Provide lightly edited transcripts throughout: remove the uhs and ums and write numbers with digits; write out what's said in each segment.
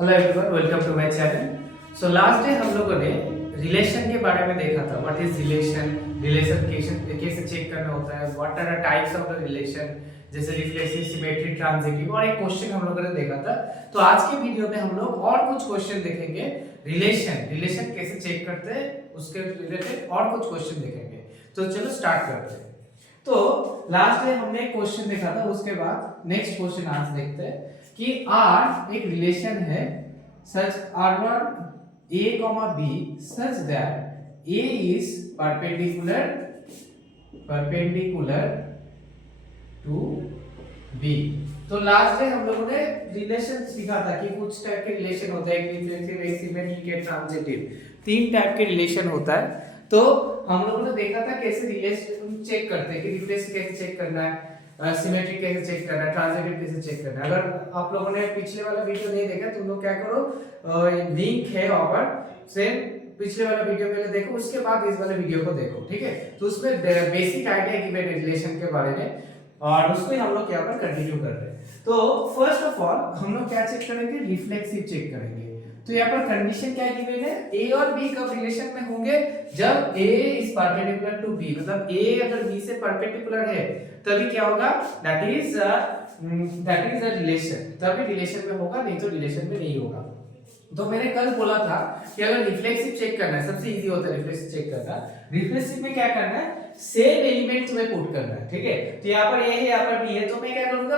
Hello everyone, welcome to my channel. So last day हम लोगों ने रिलेशन के बारे में देखा था। व्हाट इज रिलेशन, रिलेशन कैसे चेक करना होता है, what are the types of the relation, जैसे रिफ्लेक्सिव, सिमेट्रिक, ट्रांजिटिव, और एक क्वेश्चन हम लोगों ने देखा था। तो आज के वीडियो में हम लोग और कुछ क्वेश्चन देखेंगे। रिलेशन कैसे चेक करते हैं उसके रिलेटेड और कुछ क्वेश्चन देखेंगे। तो चलो स्टार्ट करते हैं। तो लास्ट डे हमने एक क्वेश्चन देखा था, उसके बाद नेक्स्ट क्वेश्चन आज देखते हैं कि R एक रिलेशन है सच R1 A, B such that A is perpendicular to B। तो लास्ट डे हम लोगों ने रिलेशन सीखा था कि कुछ टाइप के रिलेशन होते हैं, एक रिफ्लेक्सिव, एक सिमेट्रिक, एक ट्रांजिटिव, तीन टाइप के रिलेशन होता है। तो हम लोगों ने देखा था कैसे रिलेशन चेक करते हैं कि रिफ्लेक्सिव कैसे चेक करना है, सिमेट्रिक कैसे चेक करना है, ट्रांजिटिव कैसे चेक करना है। अगर आप लोगों ने पिछले वाला वीडियो नहीं देखा तुम लोग क्या करो, लिंक है और सेम पिछले वाला वीडियो पहले देखो, उसके बाद इस वाले वीडियो को देखो, ठीक है। तो उसमें बेसिक आइडिया गिवन रिलेशन के बारे में, और उसको हम लोग यहाँ पर कंटिन्यू कर रहे हैं। तो फर्स्ट ऑफ ऑल हम लोग क्या चेक करेंगे, रिफ्लेक्सिव चेक करेंगे। तो यहाँ पर कंडीशन क्या गिवन है, ए और बी कब रिलेशन में होंगे, जब ए इज परपेंडिकुलर टू बी, मतलब ए अगर बी से परपेंडिकुलर है तभी क्या होगा, दैट इज अ रिलेशन, तभी रिलेशन में होगा, नहीं तो रिलेशन में नहीं होगा। तो मैंने कल बोला था कि अगर रिफ्लेक्सिव चेक करना है, सबसे इजी होता है रिफ्लेक्सिव चेक करना। रिफ्लेक्सिव में क्या करना है, सेम एलिमेंट तुम्हें पुट करना है, ठीक है। तो यहाँ पर ए है, यहाँ पर बी है, तो मैं क्या करूंगा,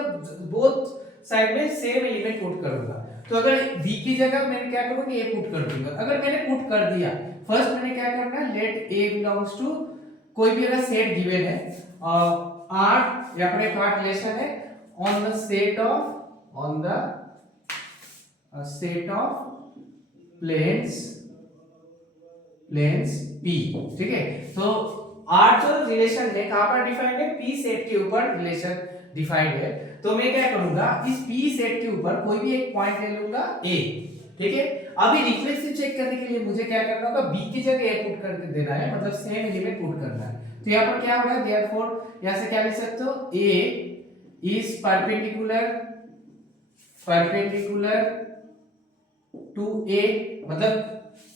बोथ साइड में सेम एलिमेंट पुट करूंगा। तो अगर बी की जगह मैंने क्या करूंगा, ए पुट कर दूंगा। अगर मैंने पुट कर दिया, फर्स्ट मैंने क्या करना है, लेट ए बिलोंग्स टू कोई भी अगर सेट गिवन है, आर या फिर एक आर रिलेशन है on the set of planes P, ठीक है। तो R जो रिलेशन है कहां पर डिफाइंड है, P सेट के ऊपर रिलेशन डिफाइंड है। तो मैं क्या करूंगा, इस P सेट के ऊपर कोई भी एक पॉइंट ले लूंगा A, ठीक है। अभी रिफ्लेक्सिव चेक करने के लिए मुझे क्या करना होगा, B की जगह A पुट कर देना है, मतलब सेम एलिमेंट पुट करना है। तो यहां पर क्या होगा, देयरफॉर यहां से क्या लिख सकते हो, A is perpendicular to A, मतलब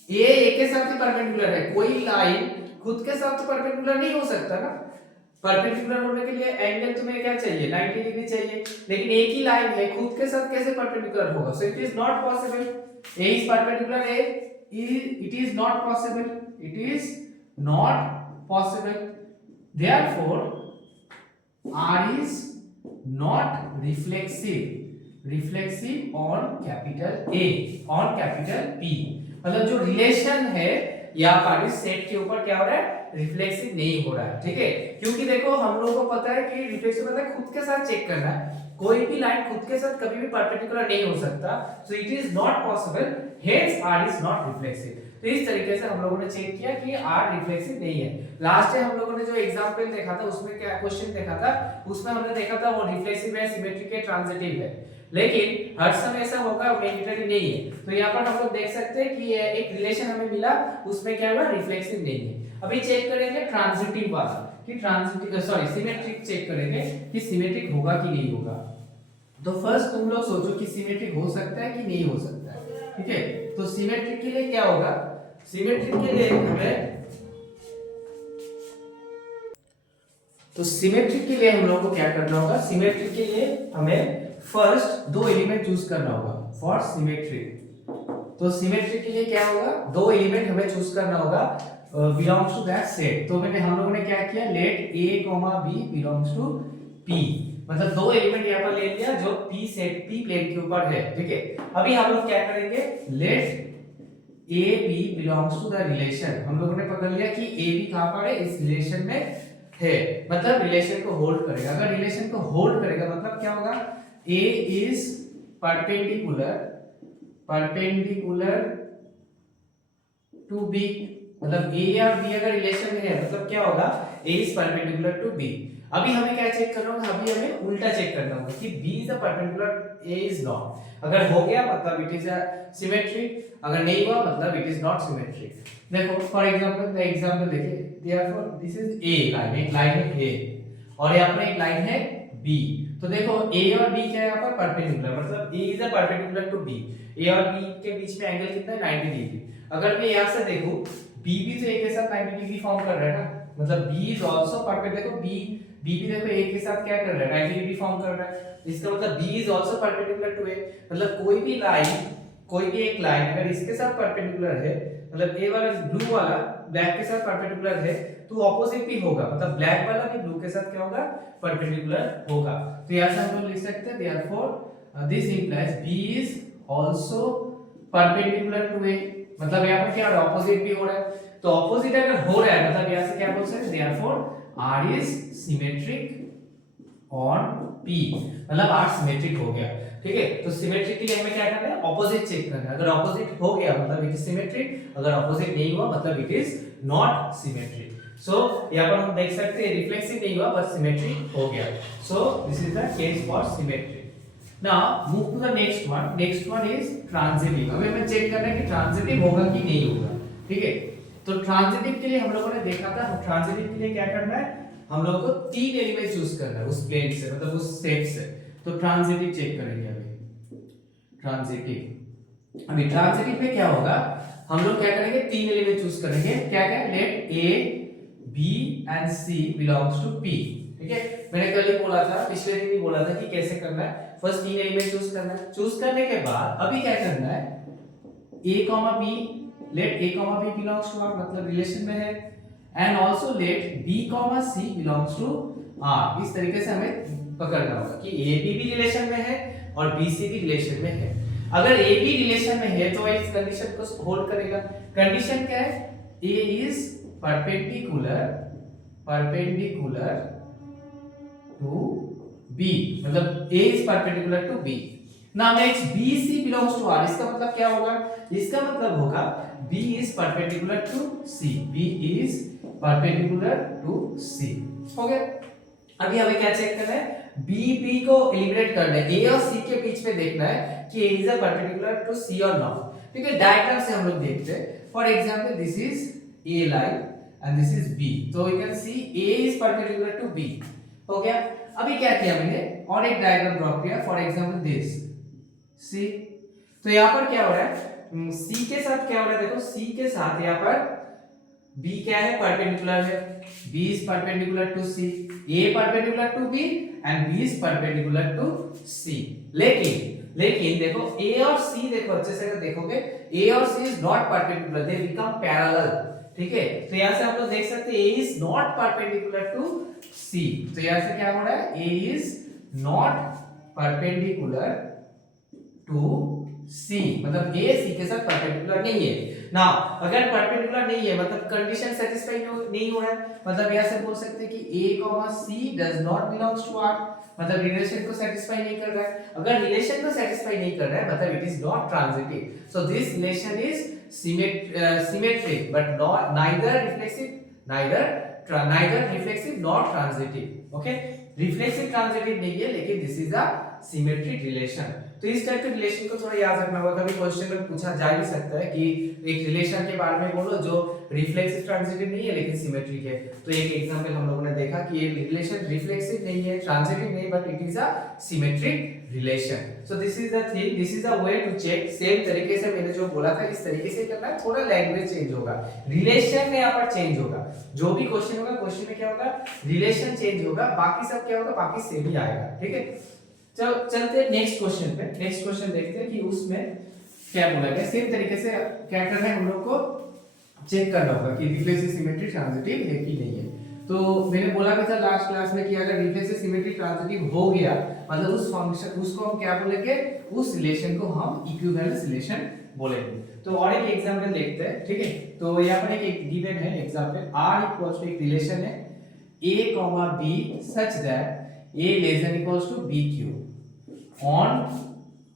ए के साथ ही परपेंडिकुलर है। कोई लाइन खुद के साथ तो परपेंडिकुलर नहीं हो सकता ना। परपेंडिकुलर होने के लिए एंगल तुम्हें क्या चाहिए, 90 डिग्री चाहिए, लेकिन एक ही लाइन है, खुद के साथ कैसे परपेंडिकुलर होगा। सो it is not possible. A is perpendicular A, it is not possible, it is not possible. Therefore R is not reflexive on capital A, on capital P। मतलब जो रिलेशन है यहाँ पर इस सेट के ऊपर क्या हो रहा है, रिफ्लेक्सिव नहीं हो रहा है, ठीक है। क्योंकि देखो हम लोगों को पता है कि रिफ्लेक्सिव मतलब खुद के साथ चेक करना है, कोई भी लाइन खुद के साथ कभी भी परपेंडिकुलर नहीं हो सकता। So it is not possible, hence R is not reflexive. तो इस तरीके से हम लोगों ने चेक किया कि आर रिफ्लेक्सिव नहीं है। लास्ट टाइम हम लोगों ने जो एग्जांपल देखा था उसमें क्या क्वेश्चन देखा था, उसमें हमने देखा था वो रिफ्लेक्सिव है, सिमेट्रिक है, ट्रांजिटिव है, लेकिन हर समय ऐसा होगा मैंडेटरी नहीं है। तो यहाँ पर हम लोग देख सकते हैं कि एक रिलेशन हमें मिला, उसमें क्या हुआ, रिफ्लेक्सिव नहीं है। अभी चेक करेंगे ट्रांजिटिव वाला कि ट्रांजिटिव सॉरी सिमेट्रिक चेक करेंगे कि सिमेट्रिक होगा कि नहीं होगा। तो फर्स्ट तुम लोग सोचो कि सिमेट्रिक हो सकता है कि नहीं हो सकता है, ठीक है। तो सिमेट्रिक के लिए क्या होगा, सिमेट्रिक के लिए हमें सिमेट्रिक के लिए हम लोग को क्या करना होगा, सिमेट्रिक के लिए हमें फर्स्ट दो एलिमेंट चूज करना होगा फॉर सिमेट्रिक। तो सिमेट्रिक के लिए क्या होगा, दो एलिमेंट हमें चूज करना होगा बिलोंग्स टू दैट सेट। तो मैंने हम लोगों ने क्या किया, let A, B belongs to P, मतलब दो एलिमेंट यहाँ पर ले लिया जो P सेट, P प्लेन के ऊपर है, ठीक है। अभी हम लोग क्या करेंगे, let A B belongs to the relation. हम लोगों ने पकड़ लिया कि A B कहां पर है, इस रिलेशन में है, मतलब रिलेशन को होल्ड करेगा। अगर रिलेशन को होल्ड करेगा मतलब क्या होगा, A is perpendicular to B, मतलब A और B अगर रिलेशन में है मतलब क्या होगा, A is perpendicular to B। अभी हमें क्या चेक करना होगा, अभी हमें उल्टा चेक करना होगा कि B is perpendicular, A is not। अगर हो गया मतलब इट इज सिमेट्रिक, अगर नहीं हुआ मतलब इट इज नॉट सिमेट्रिक। देखो फॉर एग्जांपल देखिए, therefore this is A line, एक लाइन है A और यहाँ पर एक लाइन है B। तो देखो ए और बी क्या है यहाँ पर परपेंडिकुलर, मतलब A is a perpendicular to B. A और बी के बीच में एंगल कितना है 90 डिग्री। अगर मैं यहाँ से देखूं बी भी तो ए के साथ 90 डिग्री फॉर्म कर रहा है ना, मतलब बी इज आल्सो परपेंडिकुलर। देखो बी बी भी देखो ए के साथ क्या कर रहा है 90 डिग्री फॉर्म कर रहा है, इसका मतलब B is also perpendicular to A. मतलब कोई भी लाइन, कोई भी एक लाइन अगर इसके साथ परपेंडिकुलर है, मतलब ए वाला ब्लू वाला ब्लैक के साथ परपेंडिकुलर है, तो ऑपोजिट भी होगा, मतलब ब्लैक वाला भी ब्लू के साथ क्या होगा परपेंडिकुलर होगा। तो यहां से हम लोग लिख सकते हैं therefore this implies B is also perpendicular to A, मतलब यहां पर क्या हो रहा है ऑपोजिट भी हो रहा है। तो ऑपोजिट अगर हो रहा है मतलब यहां से क्या बोल सकते हैं therefore R is symmetric on P, मतलब आर सिमेट्रिक हो गया। ठीक है, तो सिमेट्रिक के लिए हमें क्या करना है ऑपोजिट चेक करना है। अगर ऑपोजिट हो गया मतलब इट इज सिमेट्रिक, अगर ऑपोजिट नहीं हुआ मतलब इट इज नॉट सिमेट्रिक। सो यहां पर हम देख सकते हैं रिफ्लेक्सिव नहीं हुआ बस सिमेट्रिक हो गया। So this is the case for symmetric. Now move to the next one. Next one is transitive. अभी हमें चेक करना है कि ट्रांजिटिव होगा कि नहीं होगा। ठीक है, तो ट्रांजिटिव के लिए हम लोगों ने देखा था, ट्रांजिटिव के लिए क्या करना है हम लोग को तीन एलिमेंट चूज करना है उस प्लेन से, मतलब उस सेट से। तो ट्रांजिटिव चेक करेंगे अभी। ट्रांजिटिव, अभी ट्रांजिटिव में क्या होगा हम लोग क्या करेंगे तीन एलिमेंट चूज करेंगे। क्या क्या, let A B and C belongs to P. ठीक है, मैंने कल ही बोला था, पिछले दिन ही बोला था कि कैसे करना है। फर्स्ट तीन एलिमेंट चूज करना है, चूज करने के बाद अभी क्या करना है a b, let a b belongs to r, मतलब रिलेशन में है, and also let b c belongs to r। इस तरीके से हमें पकड़ना होगा कि a b भी रिलेशन में है और b c भी रिलेशन में है। अगर a b रिलेशन में है तो इस कंडीशन को होल्ड करेगा। कंडीशन क्या है, a is perpendicular to b, मतलब a is perpendicular to b। Now next BC belongs to R, इसका मतलब क्या होगा, इसका मतलब होगा B is perpendicular to C, B is perpendicular to C। हो गया। अभी हमें क्या चेक करना है, B P को एलिमिनेट करना है, A और C के बीच में देखना है कि A is a perpendicular to C or not। ठीक है, डायग्राम से हम लोग देखते हैं। For example this is A line and this is B, तो you can see A is perpendicular to B। हो गया। अभी क्या किया मैंने और एक डायग्राम ड्रॉ किया, फॉर एग्जांपल दिस सी। तो यहां पर क्या हो रहा है सी के साथ क्या हो रहा है, देखो सी के साथ यहां पर बी क्या है परपेंडिकुलर है, B is perpendicular to C, A perpendicular to B and B is perpendicular to C. लेकिन देखो ए और सी, देखो अच्छे से अगर देखोगे ए और C is not perpendicular, they become parallel. ठीक है, तो यहां से हम लोग देख सकते हैं ए इज नॉट परपेंडिकुलर टू सी। तो यहां से क्या हो रहा है, ए इज नॉट परपेंडिकुलर टू सी, मतलब ए सी के साथ परपेंडिकुलर नहीं है ना। अगर परपेंडिकुलर नहीं है मतलब कंडीशन सेटिस्फाई नहीं हो रहा है, मतलब यहां से बोल सकते हैं कि a c does not belongs to r, मतलब रिलेशन को सेटिस्फाई नहीं कर रहा है। अगर रिलेशन को सेटिस्फाई नहीं कर रहा है मतलब it is not transitive. So this relation is symmetric but not neither reflexive not transitive. Okay, reflexive transitive नहीं है लेकिन this is a symmetric relation. तो इस टाइप के रिलेशन को थोड़ा याद रखना होगा, कभी क्वेश्चन में पूछा जा ही सकता है कि एक रिलेशन के बारे में बोलो जो रिफ्लेक्सिव ट्रांजिटिव नहीं है लेकिन सिमेट्रिक है। तो एक एग्जांपल हम लोगों ने देखा कि ये रिलेशन रिफ्लेक्सिव नहीं है, ट्रांजिटिव नहीं, but it is a symmetric relation. So this is the thing, this is a way to check. Same तरीके से मैंने जो बोला था इस तरीके से करना है, थोड़ा लैंग्वेज चेंज होगा, रिलेशन में यहाँ पर चेंज होगा। जो भी क्वेश्चन होगा क्वेश्चन में क्या होगा, रिलेशन चेंज होगा, बाकी सब क्या होगा, बाकी सेम ही आएगा। ठीक है, चलो चलते हैं नेक्स्ट क्वेश्चन पे। नेक्स्ट क्वेश्चन देखते हैं कि उसमें क्या बोला गया। सेम तरीके से क्या करना है हम लोग को चेक करना होगा कि रिफ्लेक्सिव सिमेट्री ट्रांजिटिव है कि नहीं है। तो मैंने बोला भी था लास्ट क्लास में कि अगर रिफ्लेक्सिव सिमेट्री ट्रांजिटिव हो गया मतलब उस फंक्शन उसको हम क्या बोलेंगे, उस रिलेशन को हम इक्विवेलेंस रिलेशन बोलेंगे। तो और एक एग्जांपल देखते हैं। ठीक है, तो यहाँ पर एक गिवन है एग्जांपल, r इक्वल्स टू एक रिलेशन है a b such that a less than equals to bq on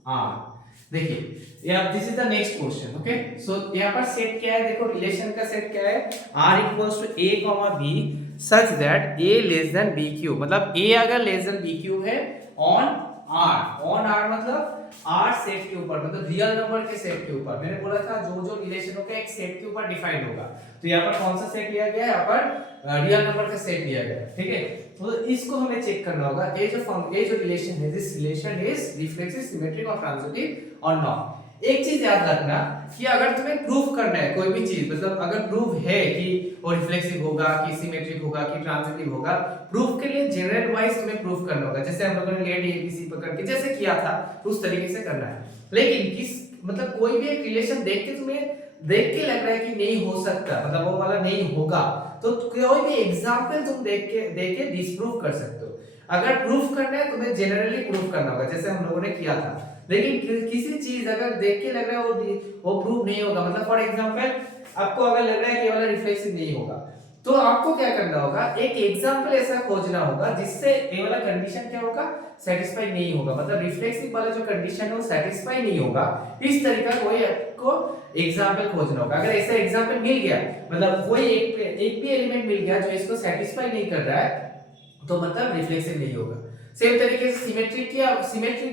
R। देखिए यहाँ this is the next question. Okay, so यहाँ पर सेट क्या है, देखो रिलेशन का सेट क्या है, R equals to a b such that a less than bq, मतलब a अगर लेस देन bq है ऑन आर, ऑन आर मतलब आर सेट के ऊपर, मतलब रियल नंबर के सेट के ऊपर। मैंने बोला था जो जो रिलेशन होगा एक सेट के ऊपर डिफाइन होगा, तो यहाँ पर कौन सा सेट लिया गया है, यहाँ पर रियल नंबर का सेट लिया गया है, ठीक है। तो इसको हमें चेक करना होगा, ये जो रिलेशन है, this relation is reflexive, symmetric और ट्रांजिटिव और नॉट। एक चीज याद रखना कि अगर तुम्हें प्रूफ करना है कोई भी चीज, मतलब अगर प्रूफ है कि वो रिफ्लेक्सिव होगा, कि सिमेट्रिक होगा, कि ट्रांजिटिव होगा, प्रूफ के लिए जनरल वाइज तुम्हें प्रूफ करना होगा, जैसे हम लोगों ने लेट एबीसी पकड़ के जैसे किया था उस तरीके से करना है। लेकिन किस मतलब कोई भी एक रिलेशन देख के तुम्हें देख के लग रहा है कि नहीं हो सकता, मतलब वो वाला नहीं होगा, तो कोई भी एग्जांपल तुम देख के डिस्प्रूव कर सकते हो। अगर प्रूफ करना है तुम्हें जनरली प्रूफ करना होगा, जैसे हम लोगों ने किया था। लेकिन किसी चीज अगर देख के लग रहा है वो प्रूफ नहीं होगा, मतलब फॉर एग्जांपल आपको अगर लग रहा है कि ये वाला रिफ्लेक्सिव नहीं होगा, तो आपको क्या करना होगा, एक एग्जांपल ऐसा खोजना होगा जिससे ये वाला कंडीशन क्या होगा, सेटिस्फाई नहीं होगा, मतलब रिफ्लेक्सिव वाला जो कंडीशन है वो सेटिस्फाई नहीं होगा। इस तरीका कोई आपको एग्जांपल खोजना होगा। अगर ऐसा एग्जांपल मिल गया, मतलब कोई एक भी एलिमेंट मिल गया जो इसको सेटिस्फाई नहीं कर रहा है, तो मतलब रिफ्लेक्सिव नहीं होगा। सेम तरीके से सिमेट्रिक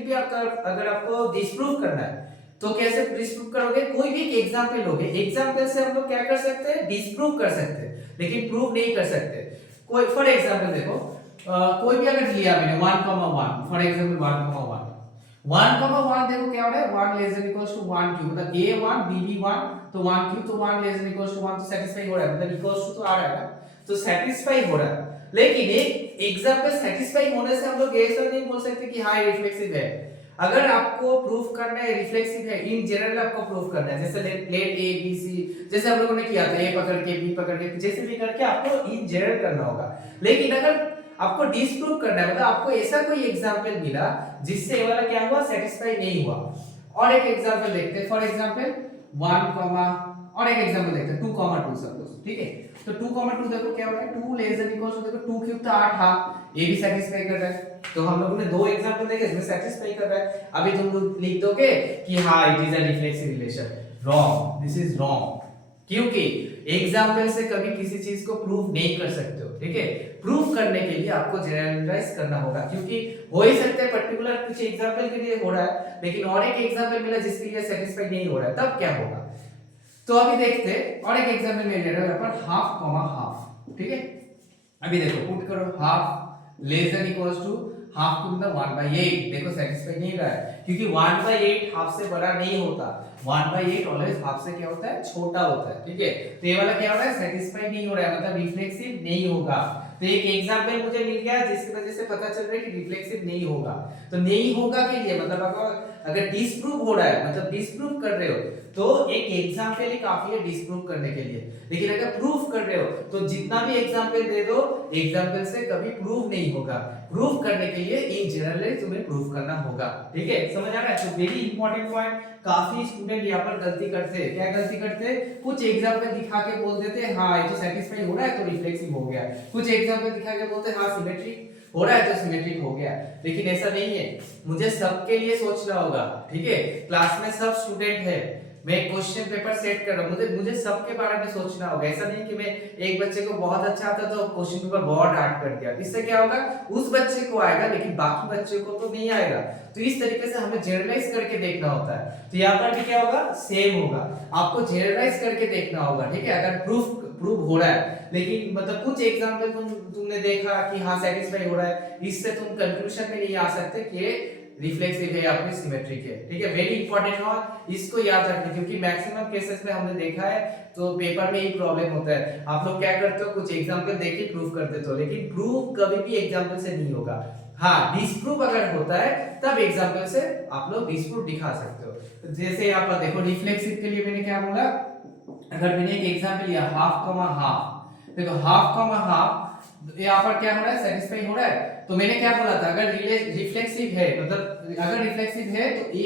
भी आपका अगर आपको डिस्प्रूव करना है तो कैसे डिस्प्रूव करोगे, कोई भी एक एग्जांपल लोगे, एग्जांपल से हम लोग क्या कर सकते हैं, डिस्प्रूव कर सकते हैं, लेकिन प्रूव नहीं कर सकते। कोई फॉर एग्जांपल देखो, कोई भी अगर लिया मैंने 1,1, फॉर एग्जांपल 1,1 देखो क्या हो रहा है, 1 less than equals to 1 cube, मतलब a1 bb1, तो 1 क्यूब, तो 1 लेस देन इक्वल्स टू 1, तो सेटिस्फाई हो रहा है, मतलब इक्वल्स टू तो आ रहा है ना, तो सेटिस्फाई हो रहा है। लेकिन एक एग्जांपल सेटिस्फाई होने से हम लोग ऐसा नहीं बोल सकते कि हाँ रिफ्लेक्सिव है। अगर आपको प्रूफ करना है रिफ्लेक्सिव है, इन जनरल आपको प्रूफ करना है, जैसे लेट ए बी सी, जैसे हम लोगों ने किया था, ए पकड़ के बी पकड़ के, जैसे भी करके आपको इन जनरल करना होगा। लेकिन अगर आपको डिस्प्रूव करना है, मतलब आपको ऐसा कोई एग्जांपल मिला जिससे ये वाला क्या हुआ, सेटिस्फाई नहीं हुआ। और एक एग्जांपल देखते हैं, फॉर एग्जांपल 1, और एक एग्जांपल देखते हैं 2,2 सपोज, ठीक है। तो 2,2 देखो क्या हो रहा है, 2 लेस देन इक्वल्स टू, देखो 2 क्यूब तो 8, हां ये भी सेटिस्फाई कर रहा है। तो हम लोगों ने दो एग्जांपल देखे, इसमें सेटिस्फाई कर रहा है। अभी तुम लोग लिख दोगे कि हां it is a reflexive relation, wrong, this is wrong, क्योंकि एग्जांपल से कभी किसी चीज को प्रूव नहीं कर सकते हो, ठीक है। प्रूव करने के लिए आपको जनरलाइज करना होगा, क्योंकि हो ही सकता है पर्टिकुलर कुछ एग्जांपल के लिए हो रहा है, लेकिन और एक एग्जांपल मिला जिसके लिए सेटिस्फाई नहीं हो रहा है, तब क्या होगा। तो अभी देखते हैं, और एक एग्जांपल मैं ले रहा हूं यहाँ पर, हाफ कॉमा हाफ, ठीक है। अभी देखो पुट करो, half less than equals to half to the 1/8, देखो सेटिस्फाई नहीं रहा है, क्योंकि 1/8 हाफ से बड़ा नहीं होता, 1/8 ऑलवेज हाफ से क्या होता है, छोटा होता है, ठीक है। तो ये वाला क्या हो रहा है, सेटिस्फाई नहीं हो रहा है, मतलब रिफ्लेक्सिव नहीं होगा। तो एक एग्जांपल मुझे मिल गया जिसकी वजह से पता चल रहा है कि रिफ्लेक्सिव नहीं होगा। तो नहीं होगा के लिए मतलब अगर डिस्प्रूव हो रहा है, मतलब डिस्प्रूव कर रहे हो, तो एक एग्जांपल ही काफी है डिस्प्रूव करने के लिए। लेकिन अगर प्रूफ कर रहे हो तो जितना भी एग्जांपल दे दो, एग्जांपल से कभी प्रूफ नहीं होगा। प्रूफ करने के लिए इन जनरल तुम्हें प्रूफ करना होगा, ठीक है, समझ आ रहा है। तो वेरी इंपॉर्टेंट पॉइंट, काफी स्टूडेंट यहाँ पर गलती करते हैं। क्या गलती करते हैं, कुछ एग्जांपल दिखा के बोल देते हैं हाँ ये तो सेटिस्फाई हो रहा है तो रिफ्लेक्सिव हो गया, कुछ एग्जांपल दिखा के बोलते हैं हाँ सिमेट्रिक हो रहा है तो सिमेट्रिक हो गया। लेकिन ऐसा नहीं है, मुझे सबके लिए सोचना होगा, ठीक है। क्लास में सब स्टूडेंट है, मैं क्वेश्चन पेपर सेट कर रहा हूँ, मुझे सबके बारे में सोचना होगा। ऐसा नहीं कि मैं एक बच्चे को बहुत अच्छा आता तो क्वेश्चन पेपर बहुत हार्ड कर दिया, इससे क्या होगा, उस बच्चे को आएगा लेकिन बाकी बच्चे को तो नहीं आएगा। तो इस तरीके से हमें जनरलाइज करके देखना होता है। तो यहाँ पर भी क्या होगा, सेम होगा, आपको जनरलाइज करके देखना होगा, ठीक है। अगर प्रूफ हो रहा है, लेकिन मतलब कुछ एग्जांपल तुमने देखा कि हाँ सेटिस्फाई हो रहा है, इससे तुम कंक्लूजन में नहीं आ सकते कि रिफ्लेक्सिव है या फिर सिमेट्रिक है, ठीक है। वेरी इंपॉर्टेंट और इसको याद रखना, क्योंकि मैक्सिमम केसेस में हमने देखा है तो पेपर में ही प्रॉब्लम होता है। आप लोग क्या करते हो, कुछ एग्जांपल देके प्रूफ कर देते हो, लेकिन प्रूफ कभी भी एग्जांपल से नहीं होगा। हाँ डिस्प्रूव अगर होता है तब एग्जांपल से आप लोग डिस्प्रूव दिखा सकते हो। जैसे यहाँ पर देखो रिफ्लेक्सिव के लिए मैंने क्या बोला, अगर मैंने एक एग्जांपल लिया हाफ कॉमा हाफ, देखो हाफ कॉमा हाफ यहाँ पर क्या हो रहा है, सेटिस्फाई हो रहा है। तो मैंने क्या बोला था, अगर रिफ्लेक्सिव है, मतलब अगर रिफ्लेक्सिव है तो a, a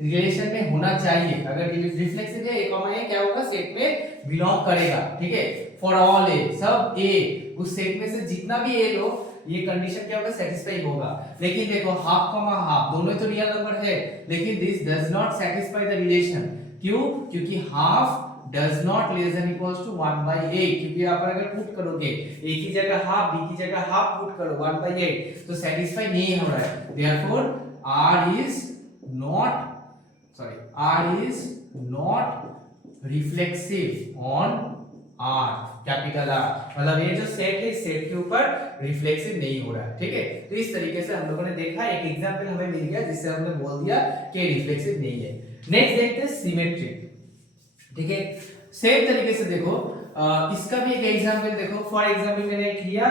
रिलेशन में होना चाहिए। अगर रिफ्लेक्सिव है a, a क्या होगा, सेट में बिलोंग करेगा, ठीक है। फॉर ऑल a, सब a, उस सेट में से जितना भी a लो, ये कंडीशन क्या होगा, सेटिस्फाई होगा। लेकिन देखो हाफ कॉमा हाफ दोनों तो रियल नंबर है, लेकिन this does not satisfy the relation. क्यों, क्योंकि half does not less than equals to 1/8, क्योंकि यहाँ पर अगर पुट करोगे a की जगह हाफ b की जगह हाफ पुट करो 1/8 तो सेटिस्फाई नहीं हो रहा है। Therefore r is not reflexive on r, capital R, मतलब ये जो सेट है इस सेट के ऊपर रिफ्लेक्सिव नहीं हो रहा है। ठीक है, तो इस तरीके से हम लोगों ने देखा, एक एग्जांपल हमें मिल गया जिससे हमने बोल दिया कि रिफ्लेक्सिव नहीं है। नेक्स्ट देखते हैं सिमेट्रिक। ठीक है, सेम तरीके से देखो, इसका भी एक एग्जांपल देखो। फॉर एग्जांपल मैंने एक लिया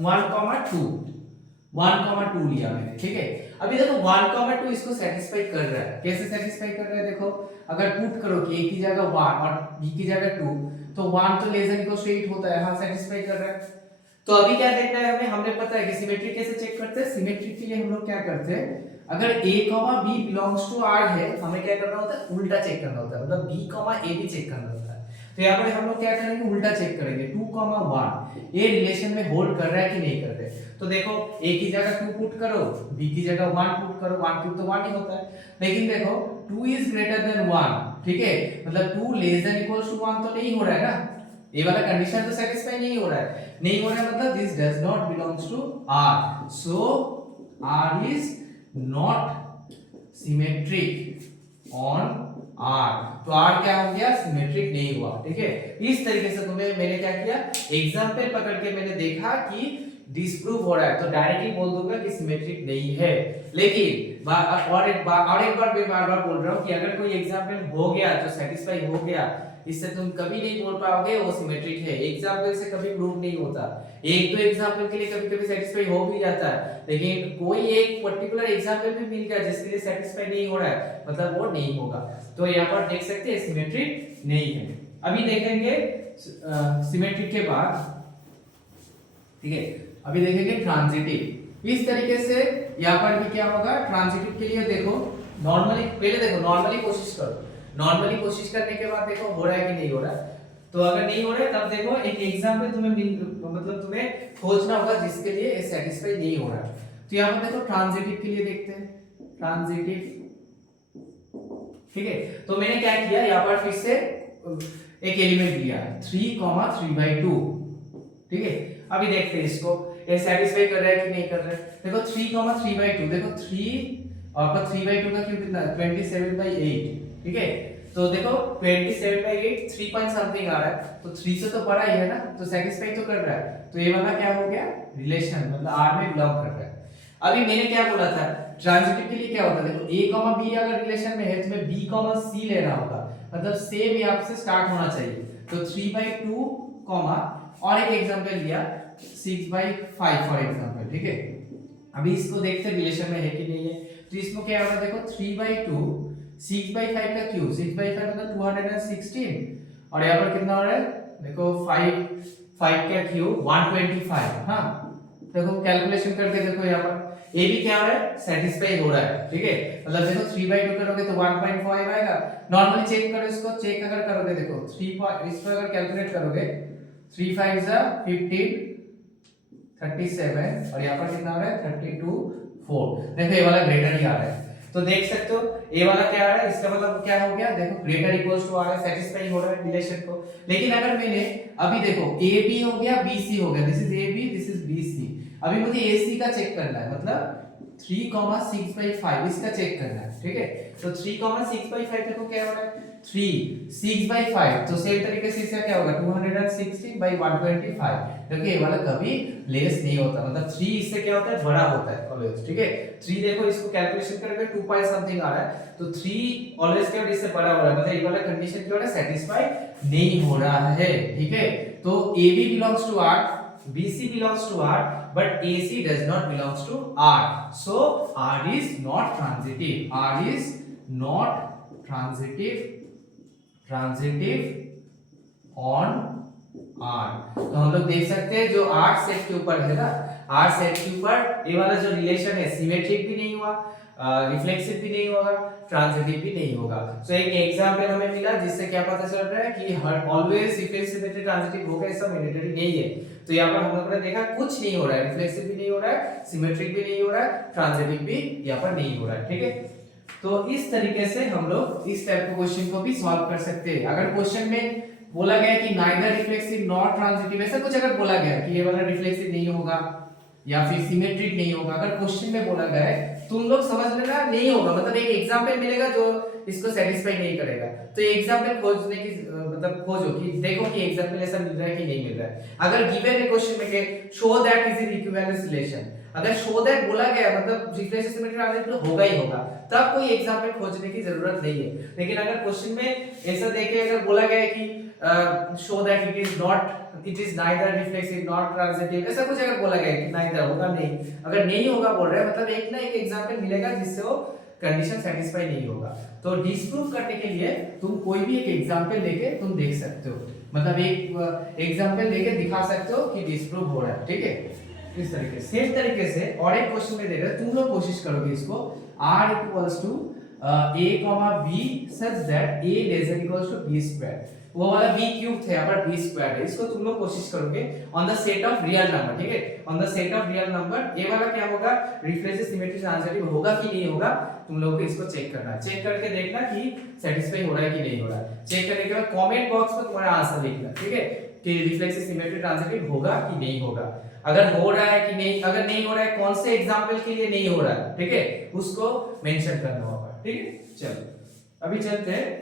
1,2 लिया मैंने। ठीक है, अभी देखो 1,2 इसको सेटिस्फाई कर रहा है। कैसे सेटिस्फाई कर रहा है देखो, अगर पुट करो कि a की जगह 1 और b की जगह 2 तो 1 तो लेस देन इक्वल टू 8 होता है, हां सेटिस्फाई कर रहा है। तो अभी क्या देखना है हमें, हमने पता है कि सिमेट्री कैसे चेक करते हैं। सिमेट्री के लिए हम लोग क्या करते हैं, अगर a, b belongs to r है, हमें क्या करना होता है, उल्टा चेक करना होता है, मतलब b, a भी चेक करना होता है। तो यहाँ पर हम लोग क्या करेंगे, उल्टा चेक करेंगे। 2, 1 ये रिलेशन में होल्ड कर रहा है कि नहीं कर रहा है। तो देखो a की जगह 2 पुट करो, b की जगह 1 पुट करो, 1 क्यूब तो 1 ही होता है। लेकिन देखो 2 इज ग्रेटर देन 1, ठीक है, मतलब 2 लेस देन इक्वल्स टू 1 तो नहीं हो रहा है ना, ये वाला कंडीशन तो सेटिस्फाई नहीं हो रहा है। नहीं हो रहा है मतलब this does not belongs to R, so R is not symmetric on R। तो R क्या हो गया, सिमेट्रिक नहीं हुआ। ठीक है, इस तरीके से तुम्हें मैंने क्या किया, एग्जांपल पकड़ के मैंने देखा कि डिस्प्रूव हो रहा है तो डायरेक्टली बोल दूंगा कि सिमेट्रिक नहीं है। लेकिन और एक बार मैं बार बोल रहा हूं कि अगर कोई एग्जांपल हो गया जो सेटिस्फाई हो गया, इससे तुम कभी नहीं बोल पाओगे वो सिमेट्रिक है। एग्जांपल से कभी प्रूव नहीं होता। एक दो एग्जांपल के लिए कभी-कभी सेटिस्फाई हो भी जाता है, लेकिन कोई एक पर्टिकुलर एग्जांपल भी मिल गया जिसके लिए सेटिस्फाई नहीं हो रहा है, मतलब वो नहीं होगा। तो यहाँ पर देख सकते हैं सिमेट्रिक नहीं है। अभी देखेंगे सिमेट्रिक के बाद, ठीक है, अभी देखेंगे ट्रांजिटिव। इस तरीके से यहाँ पर भी क्या होगा, ट्रांजिटिव के लिए देखो नॉर्मली, पहले देखो नॉर्मली कोशिश करो, नॉर्मली कोशिश करने के बाद देखो हो रहा है कि नहीं हो रहा है। तो अगर नहीं हो रहा है तब देखो एक एग्जांपल तुम्हें खोजना होगा जिसके लिए ये सेटिस्फाई नहीं हो रहा है। तो यहाँ पर देखो ट्रांजिटिव के लिए देखते हैं, ट्रांजिटिव। ठीक है, तो मैंने क्या किया, यहाँ पर फिर से एक एलिमेंट लिया 3,3/2। ठीक है, अभी देखते हैं इसको, ये सेटिस्फाई कर रहा है कि नहीं कर रहा है। देखो 3,3/2, देखो 3 और 3/2 का क्यूब कितना है, 27/8। ठीक है, तो देखो 27/8 3 पॉइंट समथिंग आ रहा है, तो 3 से तो बड़ा ही है ना, तो सेटिस्फाई तो कर रहा है। तो ये वाला क्या हो गया, रिलेशन, मतलब R में बिलोंग कर रहा है। अभी मैंने क्या बोला था, ट्रांजिटिव के लिए क्या होता है, देखो a, b अगर रिलेशन में है तो मैं b, c लेना होगा, मतलब सेम यहाँ से स्टार्ट होना चाहिए। तो 3/2, और एक एग्जांपल लिया 6/5 फॉर एग्जांपल। ठीक है, अभी इसको देखते हैं रिलेशन में है कि नहीं है। तो इसमें क्या होगा, देखो 3/2 6/5 का क्यूब, 6/5 मतलब 216, और यहाँ पर कितना हो रहा है, देखो 5 का क्यूब 125। हाँ, देखो कैलकुलेशन करके देखो यहाँ पर ये भी क्या हो रहा है, सेटिस्फाई हो रहा है। ठीक है, मतलब देखो 3/2 करोगे तो 1.5 आएगा। नॉर्मली चेक करो इसको, चेक अगर करोगे देखो 3 इस पर अगर कैलकुलेट करोगे 3 5 15 37, और यहाँ पर कितना हो रहा है 32 4। देखो ये वाला ग्रेटर ही आ रहा है, तो देख सकते हो ये वाला क्या आ रहा है, इसका मतलब क्या हो गया, देखो ग्रेटर इक्वल्स टू आ रहा है, सेटिस्फाई हो रहा है रिलेशन को। लेकिन अगर मैंने अभी देखो AB हो गया, BC हो गया, this is AB, this is BC, अभी मुझे AC का चेक करना है, मतलब 3,6/5 इसका चेक करना है। ठीक है, तो 3,6/5 देखो क्या हो रहा है, 3 6/5, तो सेम तरीके से इसका क्या होगा 216/125। देखो ये वाला कभी लेस नहीं होता, मतलब 3 इससे क्या होता है, बड़ा होता है ऑलवेज। ठीक है, 3 देखो इसको कैलकुलेशन करेंगे 2 पॉइंट समथिंग आ रहा है, तो 3 ऑलवेज क्या इससे बड़ा हो रहा है, मतलब ये वाला कंडीशन क्या हो रहा है, सेटिस्फाई नहीं हो रहा है। ठीक है, तो AB belongs to R, BC belongs to R, but AC does not belongs to R, so R is not transitive, R is not transitive on R। तो हम लोग देख सकते हैं जो R सेट के ऊपर है ना, R सेट के ऊपर ये वाला जो रिलेशन है सिमेट्रिक भी नहीं हुआ, रिफ्लेक्सिव भी नहीं होगा, ट्रांजिटिव भी नहीं होगा। सो एक एग्जांपल हमें मिला जिससे क्या पता चल रहा है कि हर ऑलवेज रिफ्लेक्सिव सिमेट्रिक ट्रांजिटिव होगा, ऐसा मैंडेटरी नहीं है। तो यहाँ पर हम लोगों ने देखा कुछ नहीं हो रहा है, रिफ्लेक्सिव भी नहीं हो रहा है, सिमेट्रिक भी नहीं हो रहा है, ट्रांजिटिव भी यहाँ पर नहीं हो रहा है। ठीक है, तो इस तरीके से हम लोग इस टाइप के क्वेश्चन को भी सॉल्व कर सकते हैं। अगर क्वेश्चन में बोला गया है कि नाइदर रिफ्लेक्सिव नॉट ट्रांजिटिव, ऐसा कुछ अगर बोला गया है कि ये वाला रिफ्लेक्सिव नहीं होगा या फिर सिमेट्रिक नहीं होगा, अगर क्वेश्चन में बोला गया है तुम लोग समझ लेना नहीं होगा, मतलब एक एग्जांपल मिलेगा जो इसको सेटिस्फाई नहीं करेगा। तो ये एग्जांपल खोजने की मतलब खोजो कि देखो कि एग्जांपल ऐसा मिल रहा है कि नहीं मिल रहा है। अगर गिवन है क्वेश्चन में के show that is in equivalence relation, अगर शो दैट बोला गया मतलब रिफ्लेक्सिव सिमेट्री ट्रांजिटिव होगा ही होगा, तब कोई एग्जांपल खोजने की जरूरत नहीं है। लेकिन अगर क्वेश्चन में ऐसा देखे अगर बोला गया है कि show that it is not, it is neither reflexive not transitive, ऐसा कुछ अगर बोला गया है कि नाइदर होगा नहीं, अगर नहीं होगा बोल रहे हैं मतलब एक ना एक एग्जांपल मिलेगा जिससे वो कंडीशन सेटिस्फाई नहीं होगा। तो डिस्प्रूव करने के लिए तुम कोई भी एक एग्जांपल लेके तुम देख सकते हो, मतलब एक एग्जांपल लेके दिखा सकते हो कि डिस्प्रूव हो रहा है, ठीक है। इस तरीके से सेम तरीके से और एक क्वेश्चन में दे रहे तुम लोग कोशिश करोगे इसको r equals to a b such that a less than equals to b square, वो वाला b क्यूब थे यहाँ पर b स्क्वायर है, इसको तुम लोग कोशिश करोगे on the set of real number, ठीक है। On the set of real number ये वाला क्या होगा, रिफ्लेक्सिव सिमेट्री ट्रांजिटिव होगा कि नहीं होगा, तुम लोगों को इसको चेक करना है। चेक करके देखना कि सेटिस्फाई हो रहा है कि नहीं हो रहा है। चेक करने के बाद कमेंट बॉक्स में तुम्हारा आंसर लिखना, ठीक है, कि रिफ्लेक्सिव सिमेट्री ट्रांजिटिव होगा कि नहीं होगा। अगर हो रहा है कि नहीं, अगर नहीं हो रहा है कौन से एग्जांपल के लिए नहीं हो रहा है, ठीक है, उसको मेंशन करना होगा, ठीक है। चलो अभी चलते हैं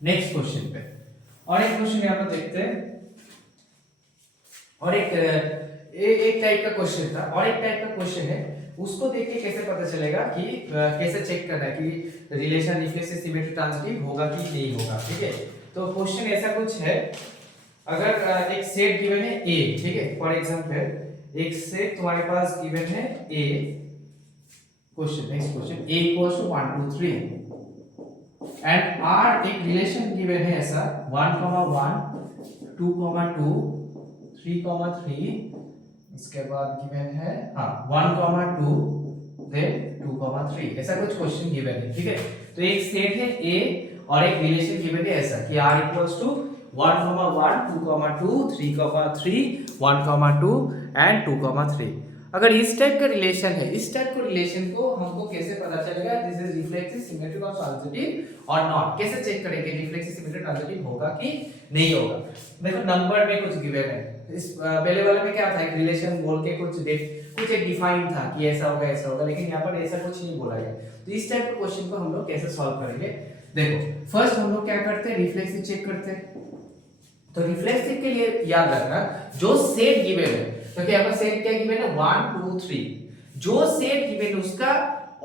नेक्स्ट क्वेश्चन पे, और एक क्वेश्चन यहाँ पर देखते हैं, और एक टाइप का क्वेश्चन था और एक टाइप का क्वेश्चन है, उसको देख के कैसे पता चलेगा कि कैसे चेक करना है कि रिलेशन रिफ्लेक्सिव सिमेट्री ट्रांजिटिव होगा कि नहीं होगा, ठीक है। तो क्वेश्चन ऐसा कुछ है, अगर एक सेट गिवन है A, ठीक है, फॉर एग्जांपल एक सेट तुम्हारे पास गिवन है A, question next question A equals to 1 2 3 and R एक रिलेशन गिवन है ऐसा 1 1 2 2 3 3, इसके बाद गिवन है हाँ 1 2 देन 2 3, ऐसा कुछ क्वेश्चन गिवन है, ठीक है। तो एक सेट है A और एक रिलेशन गिवन है ऐसा कि R इक्वल्स टू 1 1 2 2 3 3 1 2 एंड 2 3। अगर इस टाइप का रिलेशन है, इस टाइप के रिलेशन को हमको कैसे पता चलेगा दिस इज रिफ्लेक्सिव सिमेट्रिक और ट्रांजिटिव और नॉट, कैसे चेक करेंगे रिफ्लेक्सिव सिमेट्रिक ट्रांजिटिव होगा कि नहीं होगा। देखो नंबर में कुछ गिवन है, इस पहले वाले में क्या था, एक रिलेशन बोल के कुछ एक डिफाइन था कि ऐसा होगा, लेकिन यहाँ पर ऐसा कुछ नहीं बोला गया। तो इस टाइप के क्वेश्चन को हम लोग कैसे सॉल्व करेंगे, देखो फर्स्ट हम लोग क्या करते हैं, रिफ्लेक्सिव चेक करते हैं। तो रिफ्लेक्सिव के लिए याद रखना जो सेट गिवन है, क्योंकि यहाँ पर सेट क्या गिवन है 1 2 3, जो सेट गिवन है उसका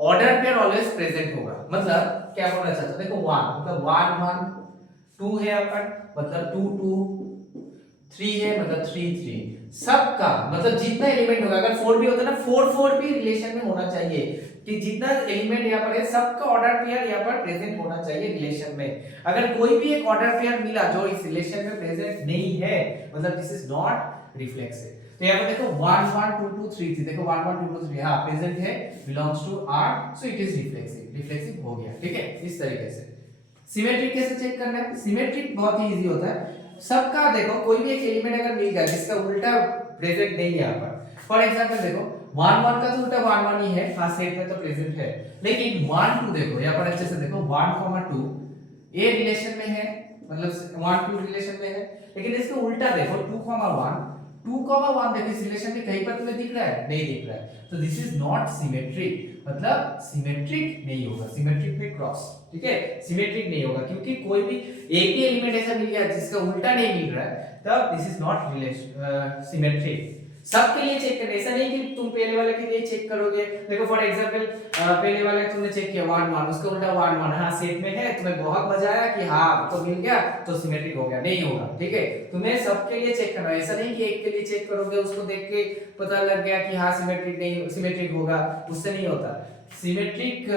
ऑर्डर पेयर ऑलवेज प्रेजेंट होगा। मतलब क्या बोलना चाहते हो, देखो 1 मतलब 1 1, 2 है यहाँ पर मतलब 2 2, 3 है मतलब 3 3, सबका मतलब जितना एलिमेंट होगा, अगर 4 भी होता है ना 4 4 भी रिलेशन में होना चाहिए, कि जितना एलिमेंट यहाँ पर है सबका ऑर्डर पेयर यहाँ पर प्रेजेंट होना चाहिए रिलेशन में। अगर कोई भी एक ऑर्डर पेयर मिला जो इस रिलेशन में प्रेजेंट नहीं है, मतलब दिस इज नॉट रिफ्लेक्सिव। तो यहाँ पर देखो 1 1 2 2 3 3, देखो 1 1 2 2 3 हां प्रेजेंट है, belongs to R, so it is reflexive, reflexive हो गया, ठीक है। इस तरीके से सिमेट्रिक कैसे चेक करना है, सिमेट्रिक बहुत ही इजी होता है। सबका देखो कोई भी एक एलिमेंट अगर मिल गया जिसका उल्टा प्रेजेंट नहीं है यहाँ पर, फॉर एग्जांपल देखो 1 1 का तो उल्टा 1 1 ही है, हां सेट में तो प्रेजेंट है, लेकिन 1 2 देखो यहाँ पर अच्छे से देखो 1 2 ए रिलेशन में है, मतलब 1 2 रिलेशन में है, लेकिन इसका उल्टा देखो 2 1 2 1 देखो इस रिलेशन में कहीं पर तुम्हें दिख रहा है, नहीं दिख रहा है, तो दिस इज नॉट सिमेट्रिक, मतलब सिमेट्रिक नहीं होगा, सिमेट्रिक पे क्रॉस, ठीक है, सिमेट्रिक नहीं होगा, क्योंकि कोई भी एक ही एलिमेंट ऐसा मिल गया जिसका उल्टा नहीं मिल रहा है, तब दिस इज नॉट सिमेट्रिक। सबके लिए चेक करना, ऐसा नहीं कि तुम पहले वाले के लिए चेक करोगे, देखो फॉर एग्जांपल पहले वाले तुमने चेक किया 1 1, उसका उल्टा 1 1, हां सेट में है, तुम्हें बहुत मजा आया कि हां तो मिल गया तो सिमेट्रिक हो गया, नहीं होगा, ठीक है। तुम्हें सबके लिए चेक करना है, ऐसा नहीं कि एक के लिए चेक करोगे उसको देख के पता लग गया कि हां सिमेट्रिक नहीं, सिमेट्रिक होगा, उससे नहीं होता सिमेट्रिक।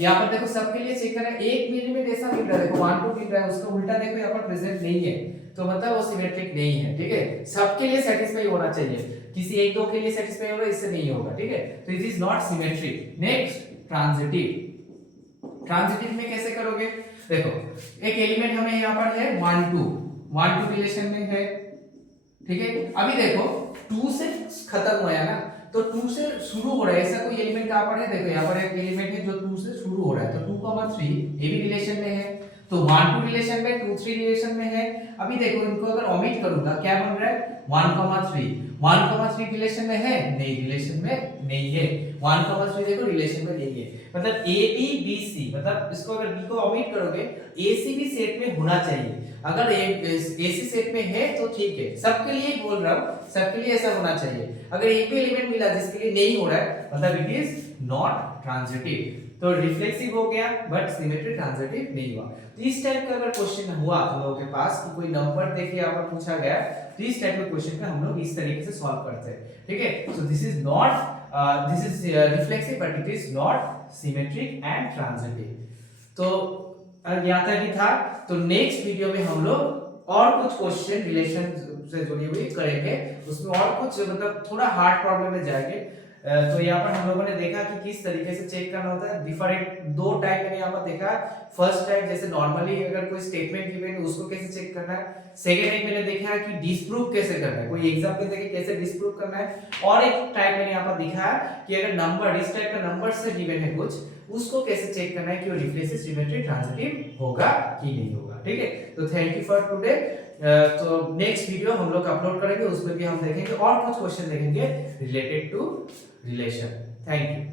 यहाँ पर देखो सबके लिए चेक करना है, एक एलिमेंट ऐसा मिल रहा है देखो 1 2 मिल रहा है, उसका उल्टा देखो यहाँ पर प्रेजेंट नहीं है, तो मतलब वो सिमेट्रिक नहीं है, ठीक है। सबके लिए सेटिस्फाई होना चाहिए, किसी एक दो के लिए सेटिस्फाई होगा, इससे नहीं होगा, ठीक है। तो it is not symmetric. Next transitive, transitive में कैसे करोगे, देखो एक एलिमेंट हमें यहाँ पर है 1 2 रिलेशन में है, ठीक है। अभी देखो 2 से खत्म हुआ है ना, तो 2 से शुरू हो रहा है, ऐसा कोई एलिमेंट कहां पर है, देखो यहाँ पर एक एलिमेंट है जो 2 से शुरू हो रहा है तो 2,3 ये भी रिलेशन में है, तो 1 2 रिलेशन में, 2 3 रिलेशन में है। अभी देखो इनको अगर ओमिट करूंगा क्या बन रहा है 1,3 1,3 रिलेशन में है नहीं, रिलेशन में नहीं है। 1,3 देखो रिलेशन में नहीं है, मतलब ए बी बी सी, मतलब इसको अगर बी को ओमिट करोगे ए सी भी सेट में होना चाहिए। अगर ए सी सेट में है तो ठीक है, सबके लिए बोल रहा हूं, सबके लिए ऐसा होना चाहिए। अगर एक भी एलिमेंट मिला जिसके लिए नहीं हो रहा है मतलब इट इज नॉट ट्रांजिटिव। तो रिफ्लेक्सिव हो गया बट सिमेट्री ट्रांजिटिव नहीं हुआ। तो इस टाइप का अगर क्वेश्चन हुआ तुम लोगों के पास कि कोई नंबर देके यहाँ पर पूछा गया, तो इस टाइप के क्वेश्चन को हम लोग इस तरीके से सॉल्व करते हैं, ठीक है। सो this is not this is reflexive but it is not symmetric and transitive. तो यहाँ तक ही था। तो नेक्स्ट वीडियो में हम लोग और कुछ क्वेश्चन रिलेशन से जुड़ी हुई करेंगे, उसमें और कुछ मतलब थोड़ा हार्ड प्रॉब्लम में जाएंगे। तो यहाँ पर हम लोगों ने देखा कि किस तरीके से चेक करना होता है। डिफरेंट दो टाइप मैंने यहाँ पर देखा। फर्स्ट टाइप जैसे नॉर्मली अगर कोई स्टेटमेंट गिवन है उसको कैसे चेक करना है। सेकंड टाइप मैंने देखा है कि डिस्प्रूव कैसे करना है, कोई एग्जांपल देके कैसे डिस्प्रूव करना है। और एक टाइप मैंने यहाँ पर दिखा है कि अगर नंबर इस टाइप का नंबर से गिवन है कुछ, उसको कैसे चेक करना है कि वो रिफ्लेक्सिव सिमेट्री ट्रांजिटिव होगा कि नहीं होगा, ठीक है। तो थैंक यू फॉर टुडे। तो नेक्स्ट वीडियो हम लोग अपलोड करेंगे, उसमें भी हम देखेंगे और कुछ क्वेश्चन देखेंगे related to relation. Thank you.